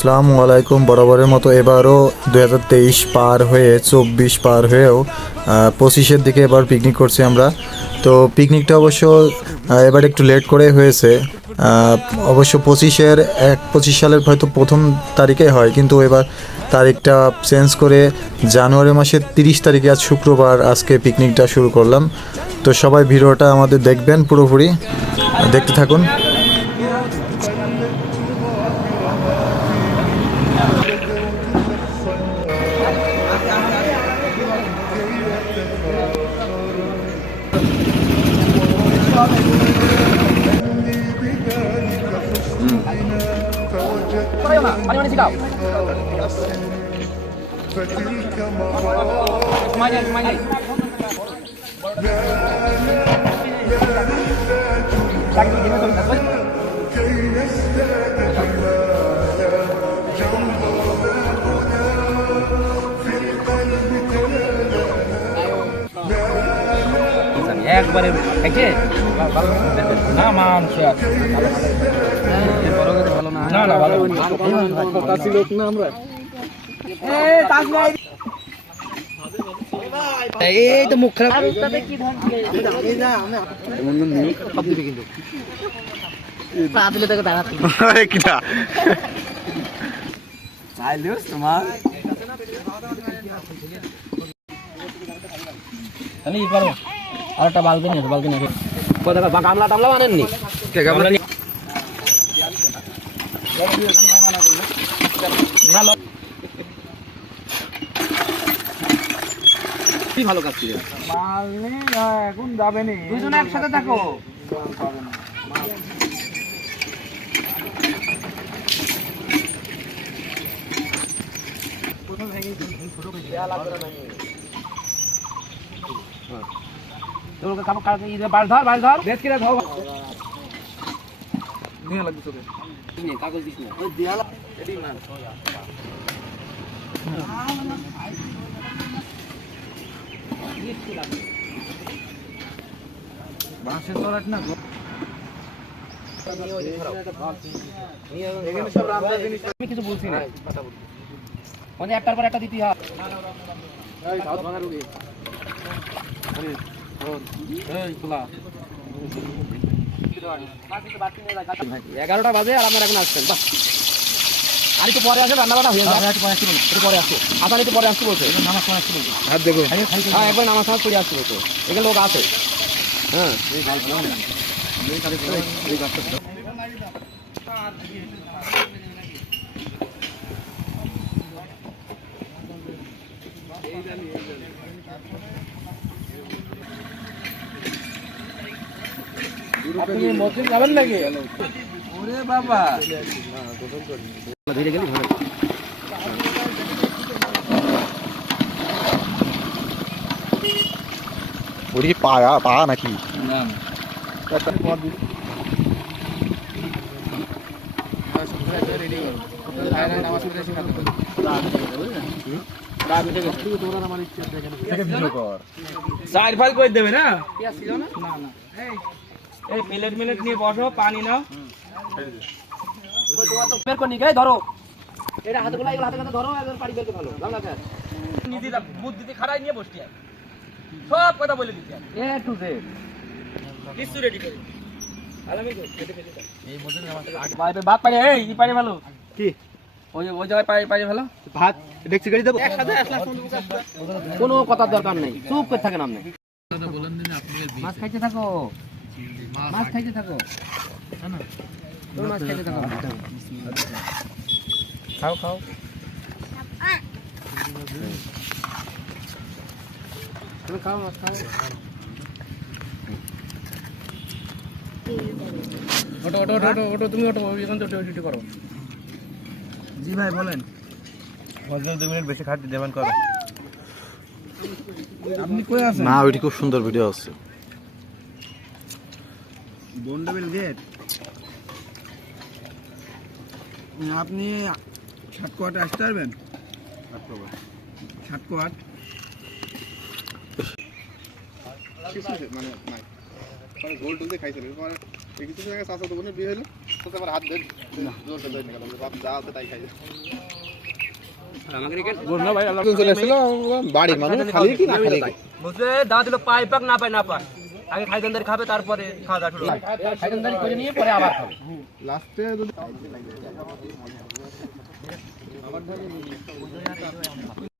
আসসালামু আলাইকুম। বরাবরের মতো এবারও দু হাজার তেইশ পার হয়ে, চব্বিশ পার হয়েও পঁচিশের দিকে এবার পিকনিক করছি আমরা। তো পিকনিকটা অবশ্য এবার একটু লেট করে হয়েছে। অবশ্য পঁচিশের এক, পঁচিশ সালের হয়তো প্রথম তারিখে হয়, কিন্তু এবার তারিখটা চেঞ্জ করে জানুয়ারি মাসের তিরিশ তারিখে আজ শুক্রবার আজকে পিকনিকটা শুরু করলাম। তো সবাই ভিডিওটা আমাদের দেখবেন পুরোপুরি। দেখতে থাকুন। Mana sikap? Semuanya, semuanya. Lagi begini tuh, Mas. না এই তো মুখ খারাপ। আর একটা বালতি নিয়ে বালতি নিয়ে গামলা টামলা আনেননি গামলা? নিয়ে কি ভালো কাজ করে মাল নেই এখন যাবে নি। দুজনে একসাথে থাকো। তোর কাপড় কাটে ইয়ে ধর বাল ধর দেখ কিরা ধর। নিয়ে লাগবে নে কাগজ দিস না না কিছু বলছি না। মানে একটার পর একটা দিতে হয়। এগারোটা বাজে আর আমার এখন আসছেন বাহ। আর একটু পরে আসে রান্না বান্না হয়ে যাবে একটু পরে আসছে। আসার একটু পরে আসতে বলছে। নামাজ পড়ে আসতে বলছে হাত দেখো হ্যাঁ একবার নামাজ নামাজ পড়ে আসতে বলছে। এখানে লোক আছে। হ্যাঁ। আপনি মসজিদ যাবেন নাকি? ওরে বাবা। ধীরে গেলি ওটা কি পা পা নাকি না? চার ফাল করে দেবে না। এই প্লেট মিলেট নিয়ে বসো পানি নাও। বের করে নিয়ে ধরো। এটা হাতে গোলা হাতে হাতে ধরো একবার পানি বের করে ভালো খাড়াই নিয়ে বসতে সব কথা বলে দিতে এ টু জেড কিছু রেডি করে বাইরে ভাত পানি এই ই পানি ভালো। কি? ওই ওই জায়গায় পানি পানি ভালো। ভাত দেখছি গাড়ি দেবো। কোনো কথার দরকার নেই। চুপ করে থাকেন আপনি মাছ খাইতে থাকো। মাছ খাইতে থাকো। তুমি মাছ খাইতে থাকো। খাও খাও। তুমি খাও মাছ খাও। ওটো ওটো ওটো ওটো ওটো তুমি ওটো এখন তো ডিউটি করো। জি ভাই বলেন। দু মিনিট বেশি খাটতে দেবেন করো আপনি কই আছেন? না ওইটি খুব সুন্দর ভিডিও আছে। বন্ডবেল গেট আপনি সাতকোয়াট আসতে পারবেন? হাত যা আছে তাই খাইছে। মানুষ আচ্ছা, খালি আচ্ছা, কি না খালি বুঝলে দাদা দিল পাই পাক না পাই না পাই আগে খাইদানদারি খাবে তারপরে খাওয়া দাওয়া শুরু আচ্ছা, আচ্ছা। খাইদানদারি করে নিয়ে পরে আবার খাবে। লাস্টে যদি